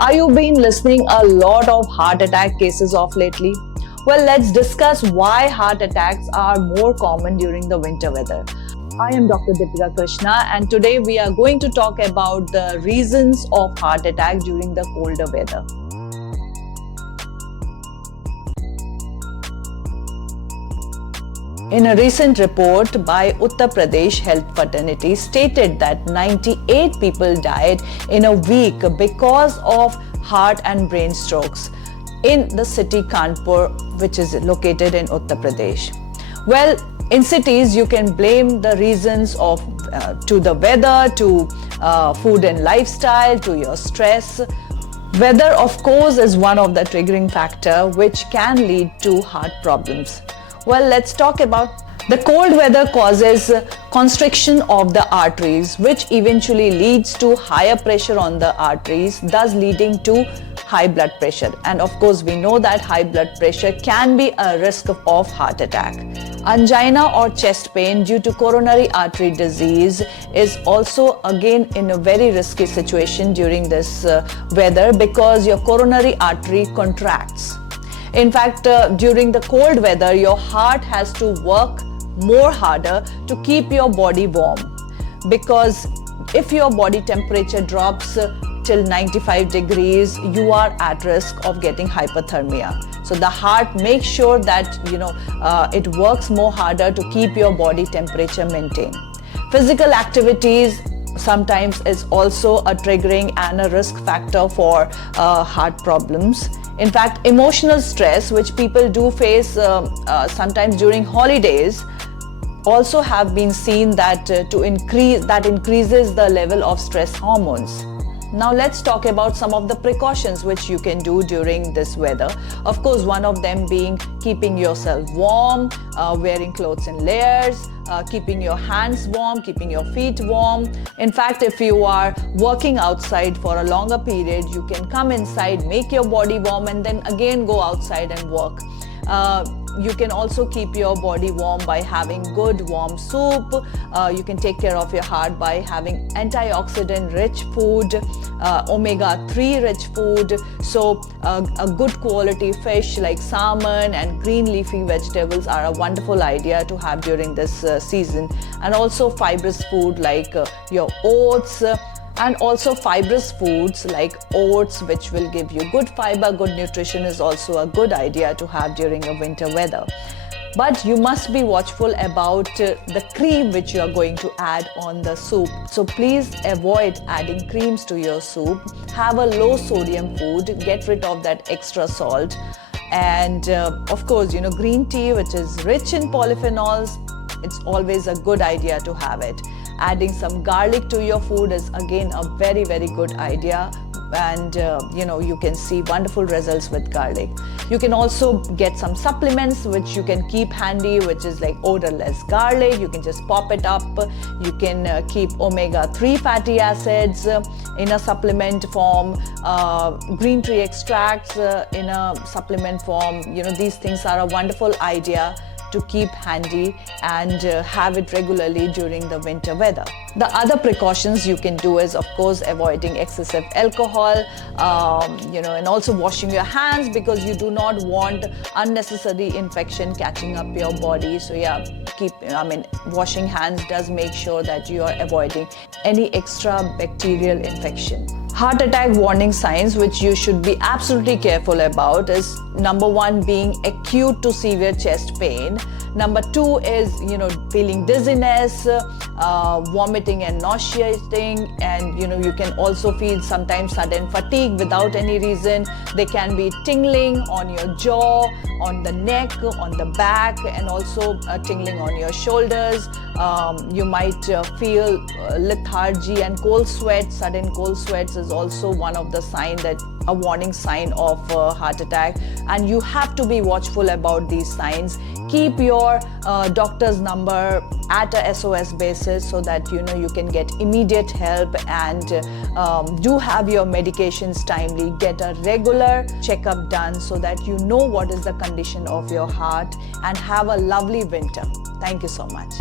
Are you been listening a lot of heart attack cases of lately? Well, let's discuss why heart attacks are more common during the winter weather. I am Dr. Deepika Krishna, and today we are going to talk about the reasons of heart attack during the colder weather. In a recent report by Uttar Pradesh Health Fraternity stated that 98 people died in a week because of heart and brain strokes in the city Kanpur, which is located in Uttar Pradesh. Well, in cities, you can blame the reasons of to the weather, to food and lifestyle, to your stress. Weather, of course, is one of the triggering factor which can lead to heart problems. Well, let's talk about the cold weather causes constriction of the arteries, which eventually leads to higher pressure on the arteries, thus leading to high blood pressure. And of course, we know that high blood pressure can be a risk of heart attack. Angina or chest pain due to coronary artery disease is also again in a very risky situation during this weather because your coronary artery contracts. In fact, during the cold weather, your heart has to work more harder to keep your body warm, because if your body temperature drops till 95 degrees, you are at risk of getting hypothermia. So the heart makes sure that it works more harder to keep your body temperature maintained. Physical activities sometimes is also a triggering and a risk factor for heart problems. In fact, emotional stress, which people do face sometimes during holidays, also have been seen that increases the level of stress hormones. Now let's talk about some of the precautions which you can do during this weather. Of course, one of them being keeping yourself warm, wearing clothes in layers, keeping your hands warm, keeping your feet warm. In fact, if you are working outside for a longer period, you can come inside, make your body warm, and then again go outside and work. You can also keep your body warm by having good warm soup. You can take care of your heart by having antioxidant rich food, omega-3 rich food. So a good quality fish like salmon and green leafy vegetables are a wonderful idea to have during this season. And also fibrous food like your oats, and also fibrous foods like oats, which will give you good fiber, good nutrition, is also a good idea to have during a winter weather. But you must be watchful about the cream which you are going to add on the soup. So please avoid adding creams to your soup. Have a low sodium food, get rid of that extra salt. And of course, green tea, which is rich in polyphenols, it's always a good idea to have it. Adding some garlic to your food is again a very, very good idea. And you can see wonderful results with garlic. You can also get some supplements which you can keep handy, which is like odorless garlic. You can just pop it up. You can keep omega-3 fatty acids in a supplement form, green tea extracts in a supplement form. These things are a wonderful idea to keep handy and have it regularly during the winter weather. The other precautions you can do is, of course, avoiding excessive alcohol, and also washing your hands, because you do not want unnecessary infection catching up your body. So yeah, washing hands does make sure that you are avoiding any extra bacterial infection. Heart attack warning signs which you should be absolutely careful about is number 1 being acute to severe chest pain. Number 2 is feeling dizziness, vomiting and nauseating, and you can also feel sometimes sudden fatigue without any reason. There can be tingling on your jaw, on the neck, on the back, and also tingling on your shoulders. You might feel lethargy and cold sweat. Sudden cold sweats is also one of the a warning sign of heart attack, and you have to be watchful about these signs. Keep your doctor's number at a SOS basis so that you can get immediate help, and do have your medications timely. Get a regular checkup done so that you know what is the condition of your heart, and have a lovely winter. Thank you so much.